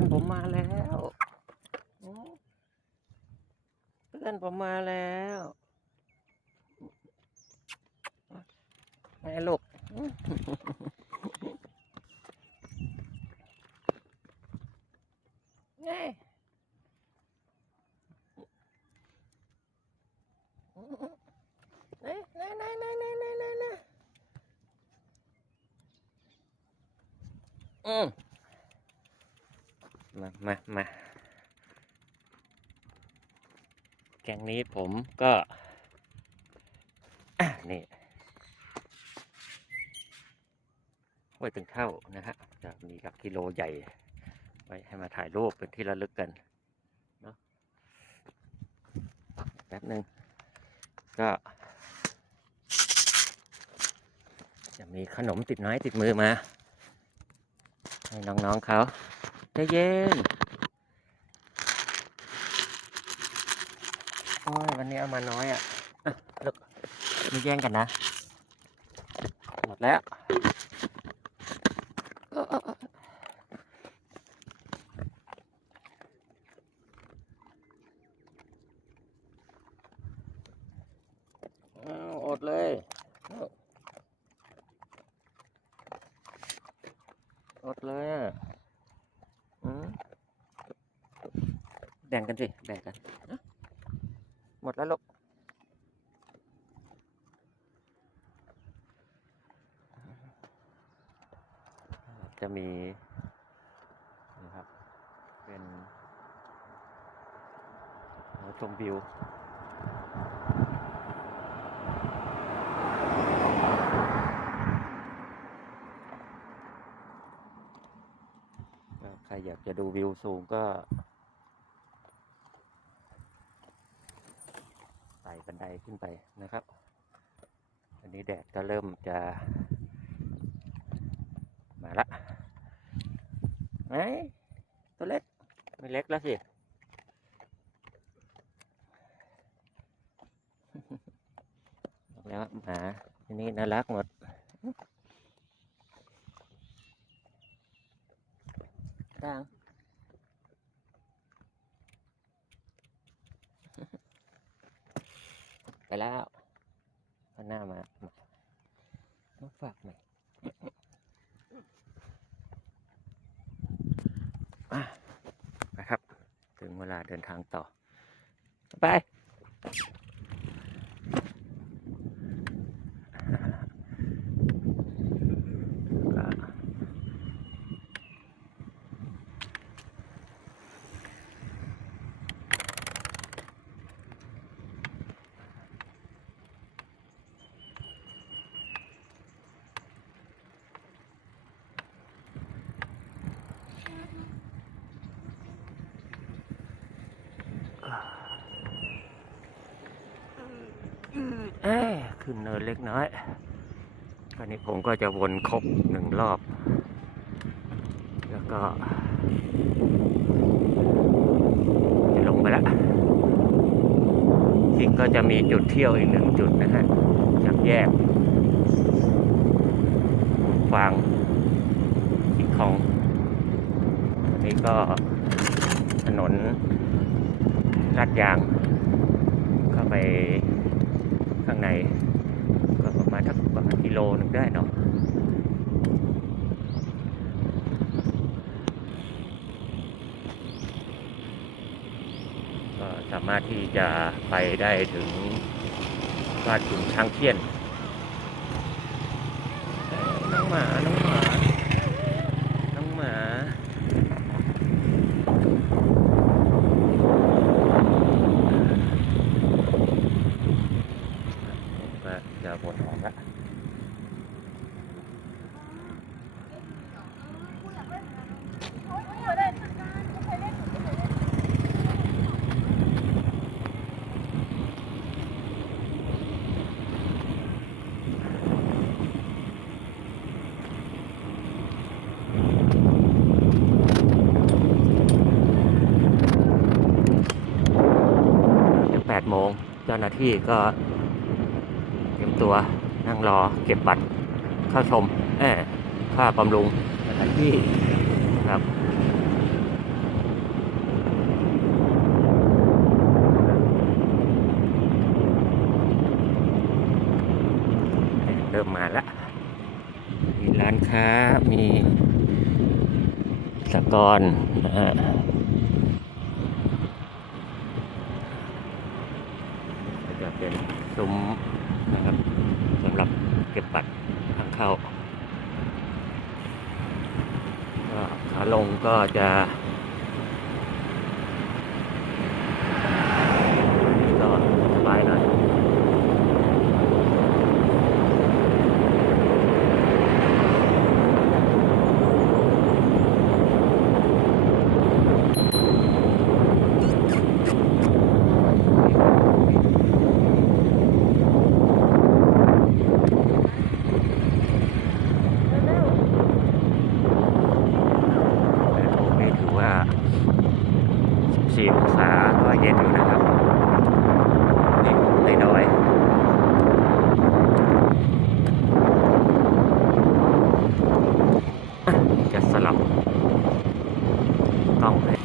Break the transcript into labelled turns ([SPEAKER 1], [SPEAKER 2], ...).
[SPEAKER 1] ื่อนผมมาแล้วเพื่อนผมมาแล้วแม่ลูกเฮ้ยนี่นี่นี่นี่นี่นี่นี่อืม มามามาแกงนี้ผมก็นี่ไว้ถึงเท่านะฮะจะมีหลักกิโลใหญ่ ไว้ให้มาถ่ายรูปเป็นที่ระลึกกันเนาะแป๊บนึง ก็ จะมีขนมติดไม้ติดมือมา ให้น้องๆเขา ใจเย็น โอ้ย วันนี้เอามาน้อยอะอะลูกไม่แย่งกันนะ หมดแล้วเออเออเออเอาอดเลยเอาอดเลยอะอืม แบ่งกันสิ แบ่งกันอะหมดแล้วลูกจะมีนะครับ เป็นชมวิวใครอยากจะดูวิวสูงก็ ไดขึ้นไปนะครับอันนี้แดดก็เริ่มจะ มาละไหนตัวเล็กไม่เล็กแล้วสิบอกแล้วหมาที่นี่น่ารักหมดดัง ไปแล้วข้าหน้ามามามาฝากหน่อยอะไปครับ ถึงเวลาเดินทางต่อ ไป เอ้ขึ้นเนินเล็กน้อยคราวนี้ผมก็จะวนครบหนึ่งรอบ แล้วก็จะลงไปแล้วจริงก็จะมีจุดเที่ยวอีกหนึ่งจุดนะฮะจากแยกฟางอีกของอันนี้ก็ถนนลาดยางเข้าไป ข้างใน ก็ประมาณทักประมาณกิโลหนึ่งได้เนาะก็สามารถที่จะไปได้ถึงบ้านขุนช้างเทียนน้องหมาน้องหมาน้อง ดออกแล้ว8โมงเจ้าหน้าที่ก็ ตัวนั่งรอเก็บบัตรเข้าชมแอบค่าบำรุงสถานที่ครับเริ่มมาละมีร้านค้ามีสกรนะฮะ ข้าขาลงก็จะ ฟ้าก็เย็นอยู่นะครับนี่น้อยจะสลับต้องเลย